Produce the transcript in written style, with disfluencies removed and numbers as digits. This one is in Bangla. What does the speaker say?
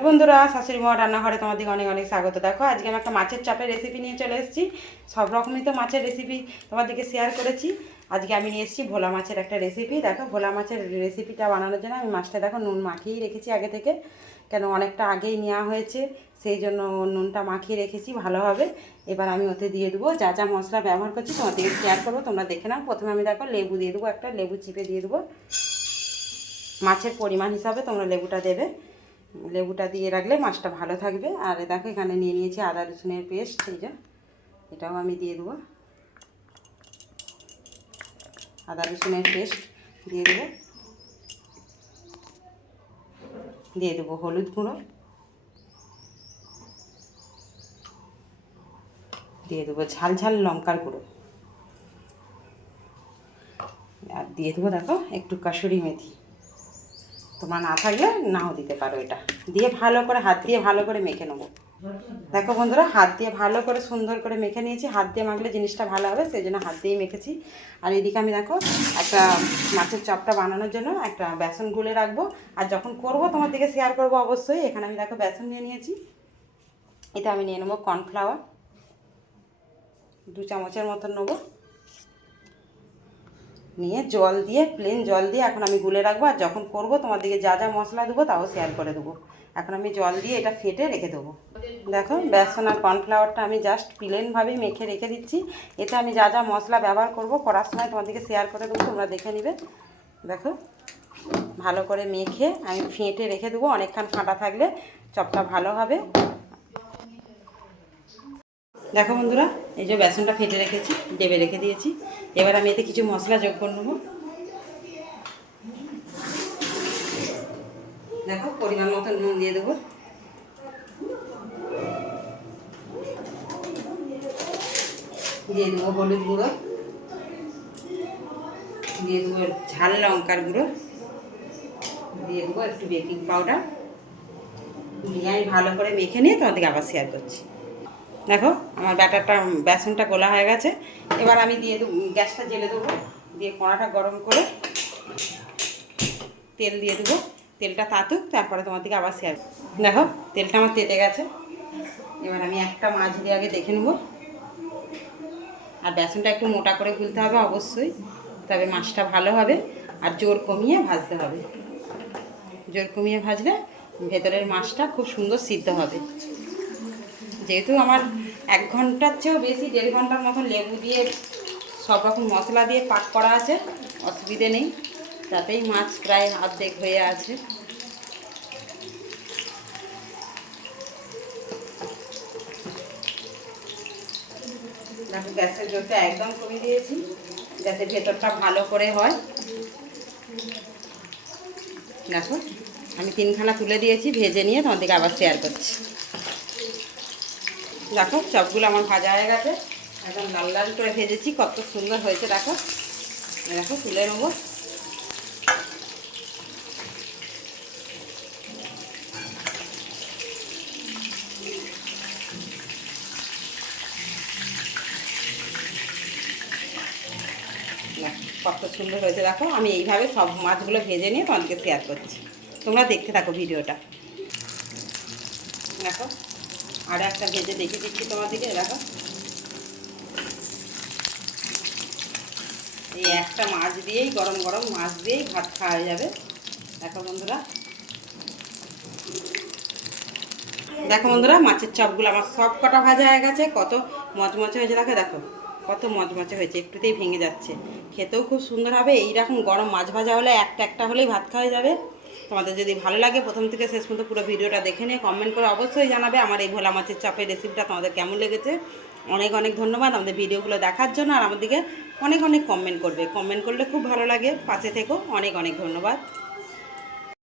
বন্ধুরা, শাশুড়ি মা রান্নাঘরে তোমাদেরকে অনেক অনেক স্বাগত। দেখো, আজকে আমি একটা মাছের চাপের রেসিপি নিয়ে চলে এসেছি। সব রকমই তো মাছের রেসিপি তোমাদেরকে শেয়ার করেছি। আজকে আমি নিয়ে এসেছি ভোলা মাছের একটা রেসিপি। দেখো, ভোলা মাছের রেসিপিটা বানানোর জন্য আমি মাছটা দেখো নুন মাখিয়েই রেখেছি আগে থেকে, কেন অনেকটা আগেই নেওয়া হয়েছে, সেই জন্য নুনটা মাখিয়ে রেখেছি ভালোভাবে। এবার আমি ওতে দিয়ে দেবো যা যা মশলা ব্যবহার করছি তোমাদেরকে শেয়ার করবো, তোমরা দেখে নাও। প্রথমে আমি দেখো লেবু দিয়ে দেবো, একটা লেবু চিপে দিয়ে দেবো। মাছের পরিমাণ হিসাবে তোমরা লেবুটা দেবে, লেবুটা দিয়ে রাখলে মাছটা ভালো থাকবে। আর দেখো এখানে নিয়ে নিয়েছি আদা রসুনের পেস্ট, এই যে এটাও আমি দিয়ে দেবো। আদা রসুনের পেস্ট দিয়ে দেবো, দিয়ে দেবো হলুদ গুঁড়ো, দিয়ে দেবো ঝাল ঝাল লঙ্কার গুঁড়ো, আর দিয়ে দেবো দেখো একটু কাসুরি মেথি। তোমরা না থাকলে নাও দিতে পারো। এটা দিয়ে ভালো করে হাত দিয়ে ভালো করে মেখে নেবো। দেখো বন্ধুরা, হাত দিয়ে ভালো করে সুন্দর করে মেখে নিয়েছি। হাত দিয়ে মাখলে জিনিসটা ভালো হবে, সেই জন্য হাত দিয়েই মেখেছি। আর এদিকে আমি দেখো একটা মাছের চপটা বানানোর জন্য একটা বেসন গুলে রাখবো, আর যখন করব তোমার দিকে শেয়ার করবো অবশ্যই। এখানে আমি দেখো বেসন নিয়ে নিয়েছি, এটা আমি নিয়ে নেবো কর্নফ্লাওয়ার 2 চামচের মতন নেবো, নিয়ে জল দিয়ে প্লেন জল দিয়ে এখন আমি গুলে রাখবো। আর যখন করবো তোমার দিকে যা যা মশলা দেবো তাও শেয়ার করে দেবো। এখন আমি জল দিয়ে এটা ফেটে রেখে দেবো। দেখো বেসন আর কর্নফ্লাওয়ারটা আমি জাস্ট প্লেনভাবেই মেখে রেখে দিচ্ছি। এতে আমি যা যা মশলা ব্যবহার করব করার সময় তোমাদেরকে শেয়ার করে দেবো, তোমরা দেখে নিবে। দেখো ভালো করে মেখে আমি ফেটে রেখে দেবো, অনেকক্ষণ ফাটা থাকলে চপটা ভালো হবে। দেখো বন্ধুরা, এই যে বেসনটা ফেটে রেখেছি, ডেবে রেখে দিয়েছি। এবার আমি এতে কিছু মশলা যোগ করে নেবো। দেখো পরিমাণ মতো নুন দিয়ে দেবো, দিয়ে দেবো হলুদ গুঁড়ো, দিয়ে দেবো ঝাল লঙ্কার গুঁড়ো, দিয়ে দেবো একটু বেকিং পাউডার। দিয়ে আমি ভালো করে মেখে নিয়ে তোমাদেরকে আবার শেয়ার করছি। দেখো আমার ব্যাটারটা বেসনটা গোলা হয়ে গেছে। এবার আমি দিয়ে দেবো, গ্যাসটা জ্বেলে দেবো, দিয়ে কড়াটা গরম করে তেল দিয়ে দেবো। তেলটা তাতুক, তারপরে তোমাদেরকে আবার শেয়ার। দেখো তেলটা আমার তেতে গেছে। এবার আমি একটা মাছ দিয়ে আগে দেখে নেবো। আর বেসনটা একটু মোটা করে গুলতে হবে অবশ্যই, তবে মাছটা ভালো হবে। আর জোর কমিয়ে ভাজতে হবে, জোর কমিয়ে ভাজলে ভেতরের মাছটা খুব সুন্দর সিদ্ধ হবে। যেহেতু আমার 1 ঘন্টার চেয়েও বেশি 1.5 ঘন্টার মতন লেবু দিয়ে সব রকম মশলা দিয়ে পাক করা আছে, অসুবিধে নেই। তাতেই মাছ প্রায় অর্ধেক হয়ে আছে। দেখো গ্যাসের জলটা একদম কমিয়ে দিয়েছি, যাতে ভেতরটা ভালো করে হয়। দেখো আমি 3খানা তুলে দিয়েছি, ভেজে নিয়ে তোমাদেরকে আবার শেয়ার করছি। দেখো চপগুলো আমার ভাজা হয়ে গেছে, একদম লাল লাল করে ভেজেছি, কত সুন্দর হয়েছে। দেখো দেখো তুলে নেবো। কত সুন্দর হয়েছে। দেখো আমি এইভাবে সব মাছগুলো ভেজে নিয়ে তোমাদেরকে শেয়ার করছি, তোমরা দেখতে থাকো ভিডিওটা। দেখো আর একটা ভেজে দেখে দিচ্ছি তোমাদেরকে। দেখো এই একটা মাছ দিয়েই, গরম গরম মাছ দিয়েই ভাত খাওয়া যাবে। দেখো বন্ধুরা, দেখো বন্ধুরা মাছের চপগুলো আমার সব কটা ভাজা হয়ে গেছে, কত মচমচে হয়েছে। দেখো দেখো কত মচমচে হয়েছে, একটুতেই ভেঙে যাচ্ছে। খেতেও খুব সুন্দর হবে। এইরকম গরম মাছ ভাজা হলে একটা একটা হলেই ভাত খাওয়া যাবে। তোমাদের যদি ভালো লাগে প্রথম থেকে শেষ পর্যন্ত পুরো ভিডিওটা দেখে নিয়ে কমেন্ট করে অবশ্যই জানাবে আমার এই ভোলা মাছের চপের রেসিপিটা তোমাদের কেমন লেগেছে। অনেক অনেক ধন্যবাদ আমাদের ভিডিওগুলো দেখার জন্য। আর আমাদেরকে অনেক অনেক কমেন্ট করবে, কমেন্ট করলে খুব ভালো লাগে। পাশে থেকো, অনেক অনেক ধন্যবাদ।